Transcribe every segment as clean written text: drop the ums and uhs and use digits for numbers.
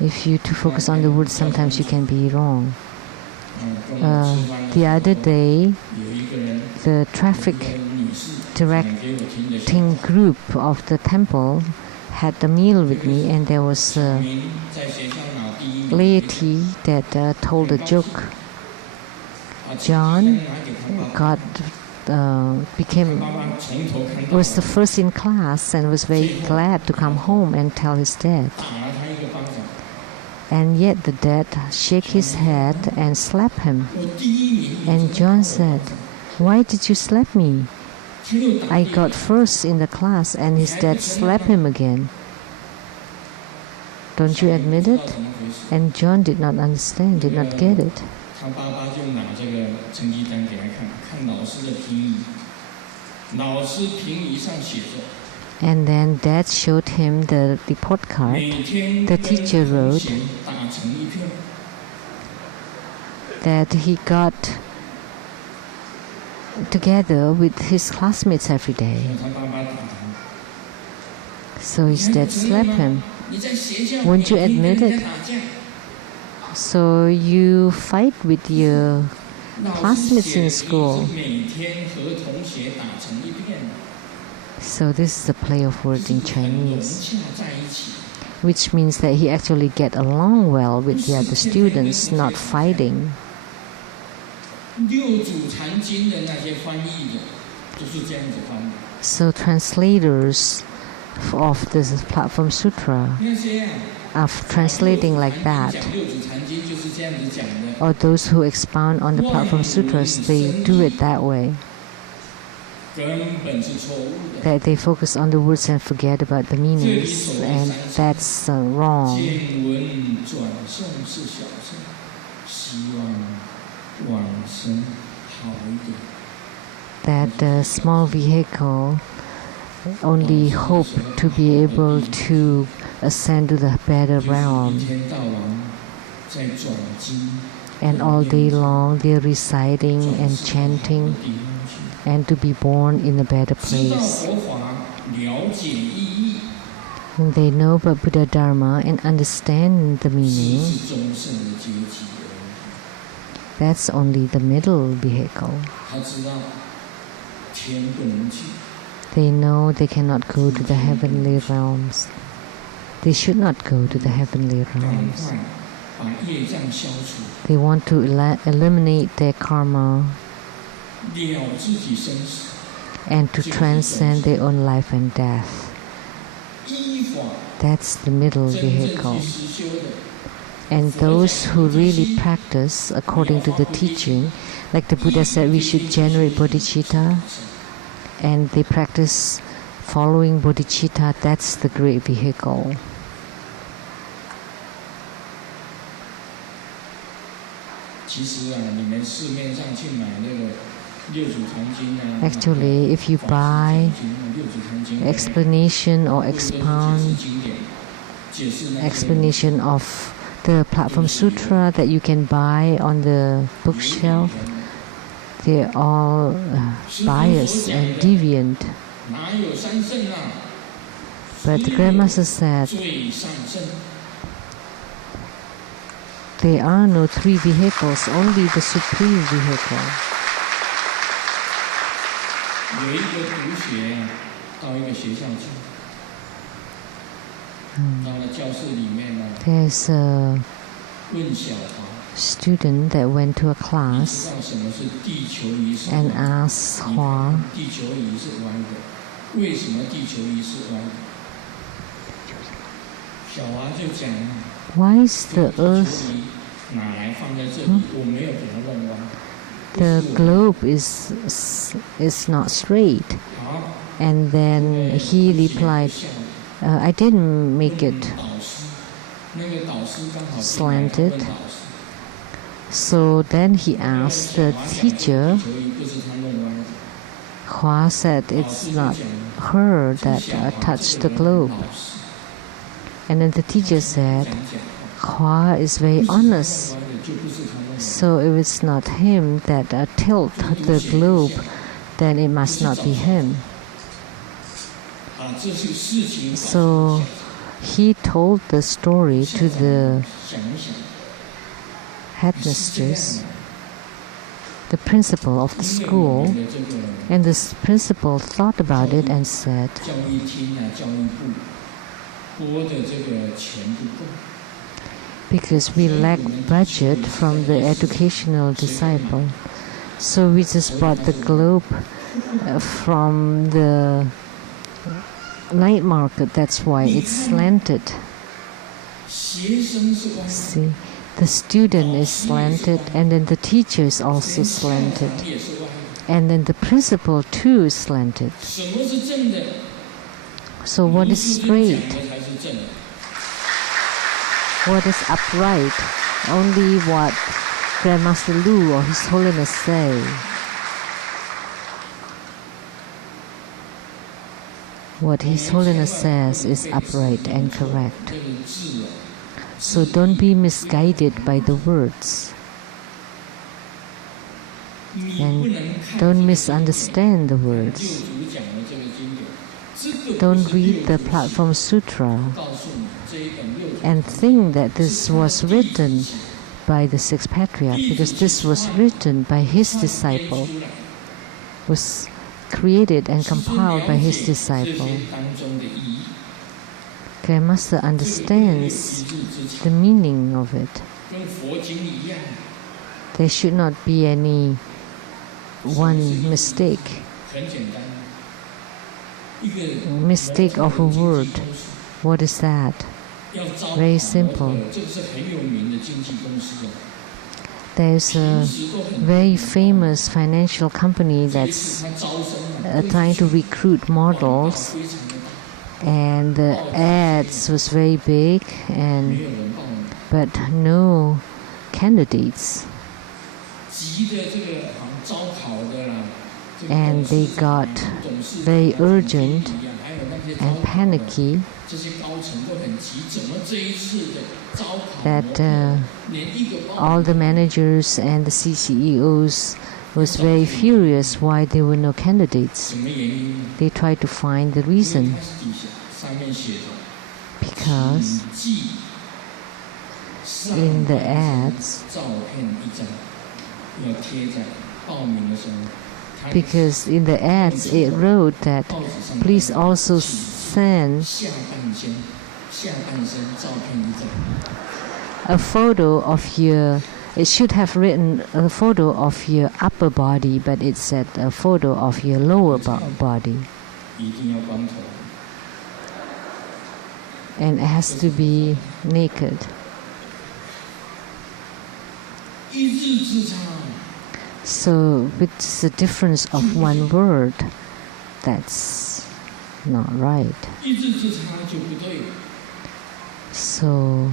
If you to focus on the words, sometimes you can be wrong. The other day, the traffic directing group of the temple had a meal with me, and there was a laity that told a joke. John was the first in class and was very glad to come home and tell his dad. And yet the dad shook his head and slapped him. And John said, "Why did you slap me? I got first in the class," and his dad slapped him again. Don't you admit it? And John did not understand, did not get it. And then Dad showed him the report card the teacher wrote that he got together with his classmates every day. So his dad slapped him. Won't you admit it? So you fight with your classmates in school. So this is a play of words in Chinese, which means that he actually get along well with the other students, not fighting. So translators of this platform sutra are translating like that, or those who expound on the platform sutras, they do it that way, that they focus on the words and forget about the meanings, and that's wrong. That the small vehicle only hope to be able to ascend to the better realm, and all day long they're reciting and chanting and to be born in a better place. And they know about Buddha Dharma and understand the meaning. That's only the middle vehicle. They know they cannot go to the heavenly realms. They should not go to the heavenly realms. They want to eliminate their karma and to transcend their own life and death. That's the middle vehicle. And those who really practice according to the teaching, like the Buddha said, we should generate bodhicitta, and they practice following bodhicitta, that's the great vehicle. Actually, if you buy explanation or explanation of the platform sutra that you can buy on the bookshelf, they're all biased and deviant. But the Grandmaster said there are no three vehicles, only the supreme vehicle. There's a student that went to a class and asked Hua, why is the earth, the globe is not straight? And then he replied, I didn't make it slanted. So then he asked the teacher. Hua said it's not her that touched the globe. And then the teacher said, Hua is very honest. So if it's not him that tilted the globe, then it must not be him. So he told the story to the headmistress, the principal of the school, and the principal thought about it and said, because we lack budget from the educational disciple, so we just bought the globe from the night market. That's why it's slanted. See, the student is slanted, and then the teacher is also slanted, and then the principal too is slanted. So what is straight? What is upright? Only what Grandmaster Lu or His Holiness say. What His Holiness says is upright and correct. So don't be misguided by the words. And don't misunderstand the words. Don't read the Platform Sutra and think that this was written by the sixth Patriarch, because this was written by his disciple, was created and compiled by his disciple. Grandmaster understands the meaning of it. There should not be any one mistake. Mistake of a word. What is that? Very simple. There's a very famous financial company that's trying to recruit models, and the ads was very big, but no candidates. And they got very urgent and panicky that all the managers and the CCEOs was very furious why there were no candidates. They tried to find the reason. Because in the ads, it wrote that please also send a photo of your, it should have written a photo of your upper body, but it said a photo of your lower body. And it has to be naked. So with the difference of one word, that's not right. So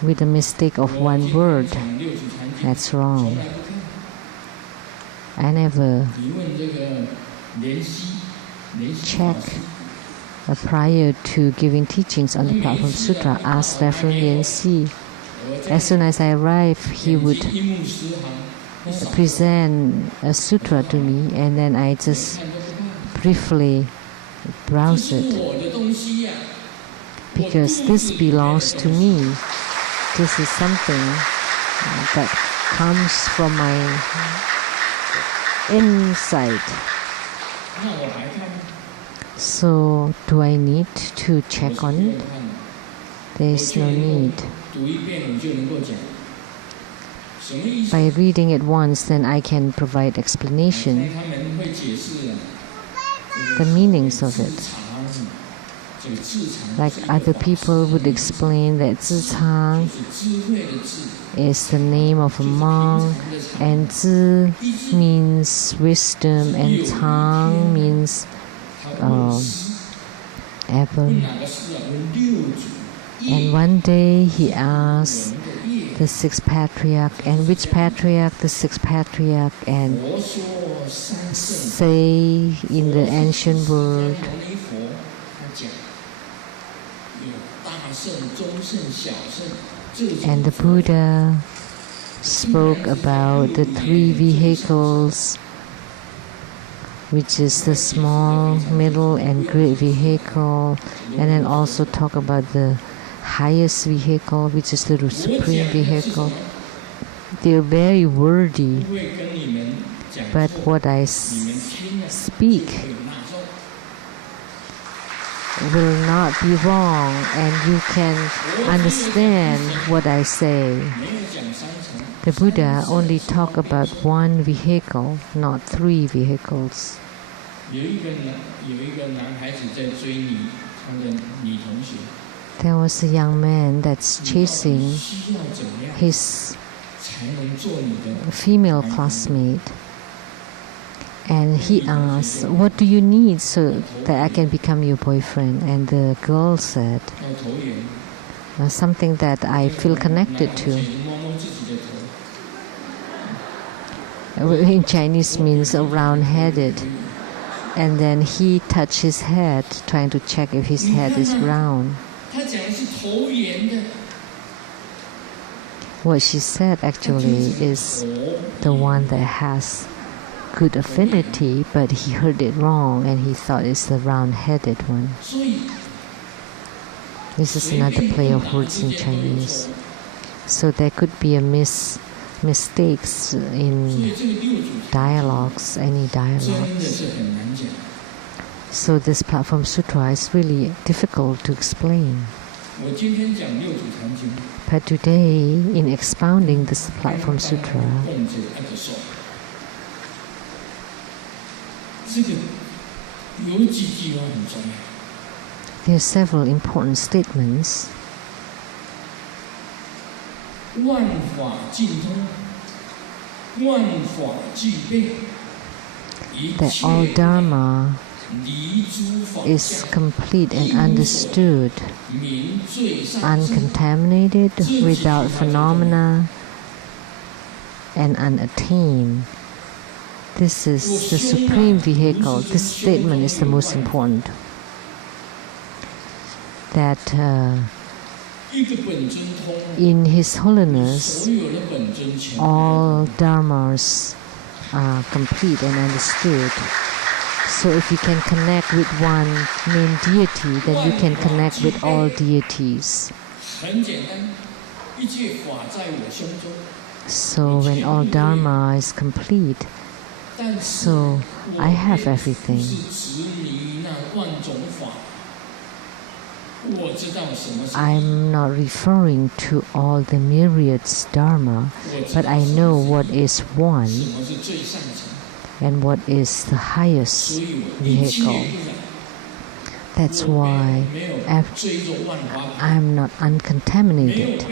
with a mistake of one word, that's wrong. I never check prior to giving teachings on the Platform Sutra. Asked Reverend Lian. As soon as I arrived, he would present a sutra to me, and then I just briefly browse it. Because this belongs to me. This is something that comes from my insight. So, do I need to check on it? There is no need. By reading it once, then I can provide explanation, the meanings of it. Like other people would explain that Tsang is the name of a monk, and Zi means wisdom, and Tsang means ever. And one day he asked the sixth Patriarch, and which Patriarch? The sixth Patriarch, and say in the ancient world, and the Buddha spoke about the three vehicles which is the small, middle, and great vehicle, and then also talk about the highest vehicle, which is the supreme vehicle. They are very wordy, but what I speak will not be wrong, and you can understand what I say. The Buddha only talked about one vehicle, not three vehicles. There was a young man that's chasing his female classmate, and he asked, "What do you need so that I can become your boyfriend?" And the girl said, "Something that I feel connected to." In Chinese means round-headed. And then he touched his head, trying to check if his head is round. What she said actually is the one that has good affinity, but he heard it wrong and he thought it's the round-headed one. This is another play of words in Chinese. So there could be a mistakes in dialogues, any dialogues. So this platform sutra is really difficult to explain. But today, in expounding this platform sutra, there are several important statements. That all Dharma is complete and understood, uncontaminated, without phenomena, and unattained. This is the supreme vehicle. This statement is the most important. That in His Holiness, all dharmas are complete and understood. So if you can connect with one main deity, then you can connect with all deities. So when all dharma is complete, so I have everything. I'm not referring to all the myriads dharma, but I know what is one and what is the highest vehicle. That's why I'm not uncontaminated.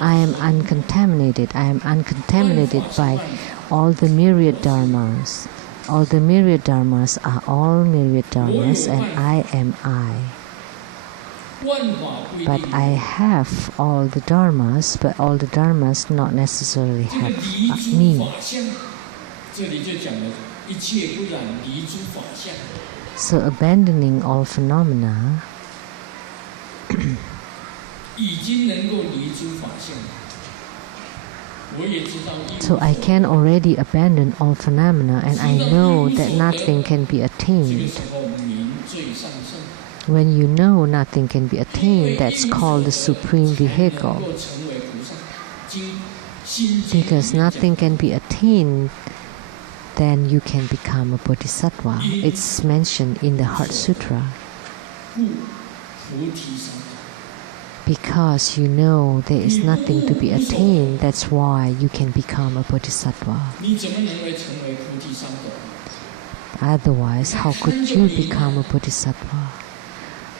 I am uncontaminated. I am uncontaminated by all the myriad dharmas. All the myriad dharmas are all myriad dharmas, and I am I. But I have all the dharmas, but all the dharmas not necessarily have me. So abandoning all phenomena so I can already abandon all phenomena, and I know that nothing can be attained. When you know nothing can be attained, that's called the supreme vehicle. Because nothing can be attained, then you can become a bodhisattva. It's mentioned in the Heart Sutra. Because you know there is nothing to be attained, that's why you can become a bodhisattva. Otherwise, how could you become a bodhisattva?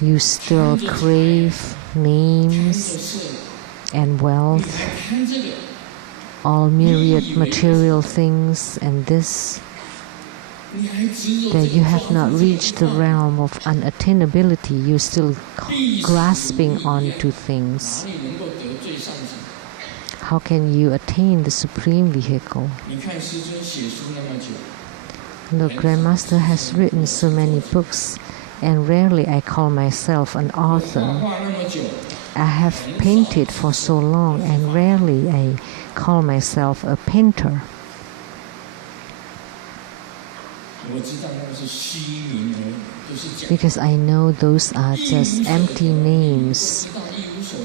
You still crave names and wealth, all myriad material things, and this, that you have not reached the realm of unattainability. You're still grasping onto things. How can you attain the supreme vehicle? Look, Grandmaster has written so many books, and rarely I call myself an author. I have painted for so long, and rarely I call myself a painter. Because I know those are just empty names,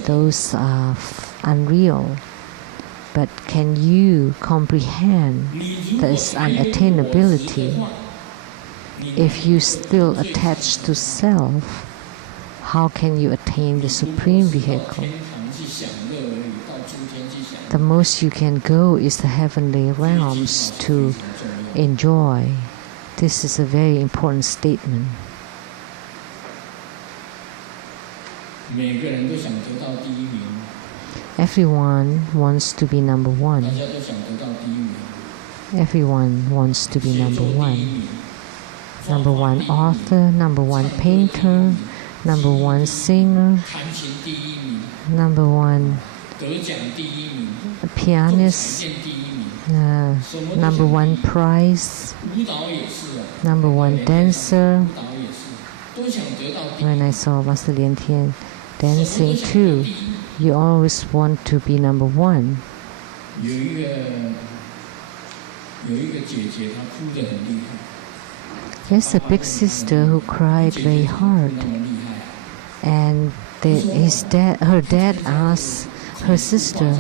those are unreal. But can you comprehend this unattainability? If you still attach to self, how can you attain the supreme vehicle? The most you can go is the heavenly realms to enjoy. This is a very important statement. Everyone wants to be number one. Everyone wants to be number one. Number one author, number one painter, number one singer, number one pianist, number one prize, number one dancer. When I saw Master Lian dancing too, you always want to be number one. There's a big sister who cried very hard, and her dad asked her sister,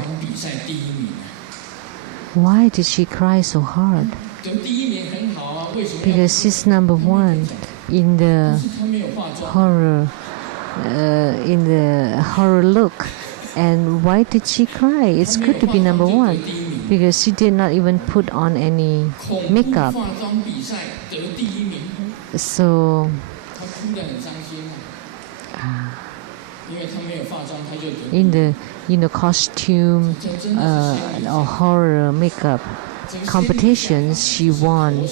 why did she cry so hard? Because she's number one in the horror look. And why did she cry? It's good to be number one, because she did not even put on any makeup. So in the costume or horror makeup competitions, she won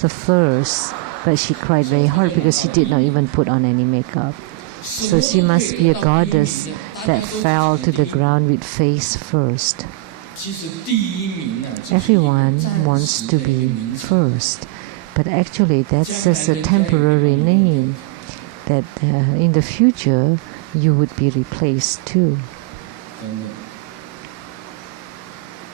the first, but she cried very hard because she did not even put on any makeup. So she must be a goddess that fell to the ground with face first. Everyone wants to be first, but actually that's just a temporary name, that in the future you would be replaced too.